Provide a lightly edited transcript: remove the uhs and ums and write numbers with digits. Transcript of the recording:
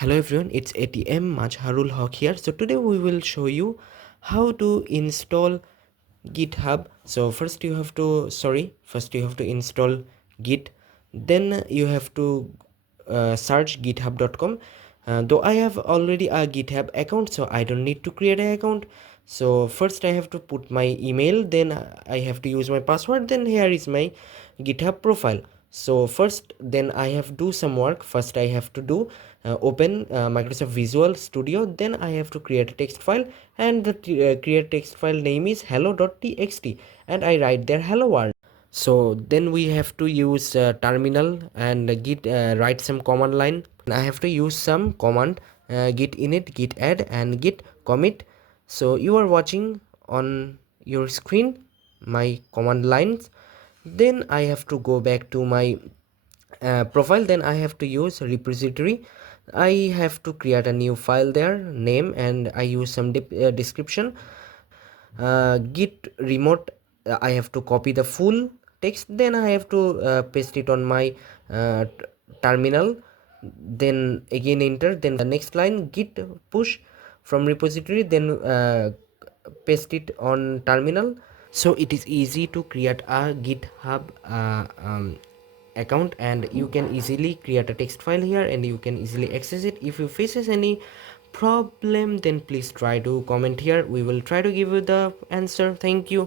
Hello everyone, it's ATM Majharul Haq here. So today we will show you how to install GitHub. So first you have to install Git. Then you have to search github.com. Though I have already a GitHub account, so I don't need to create an account. So first I have to put my email, then I have to use my password, then here is my GitHub profile. So first then I have do some work. First I have to do open Microsoft Visual Studio, then I have to create a text file, and the create text file name is hello.txt, and I write there hello world. So then we have to use terminal and git write some command line. I have to use some command git init, git add, and git commit. So you are watching on your screen my command lines. Then I have to go back to my profile. Then I have to use repository. I have to create a new file there, name, and I use some description. Git remote, I have to copy the full text, then I have to paste it on my terminal, then again enter, then the next line git push from repository, then paste it on terminal. So it is easy to create a GitHub account, and you can easily create a text file here and you can easily access it. If you faces any problem, then please try to comment here. We will try to give you the answer. Thank you.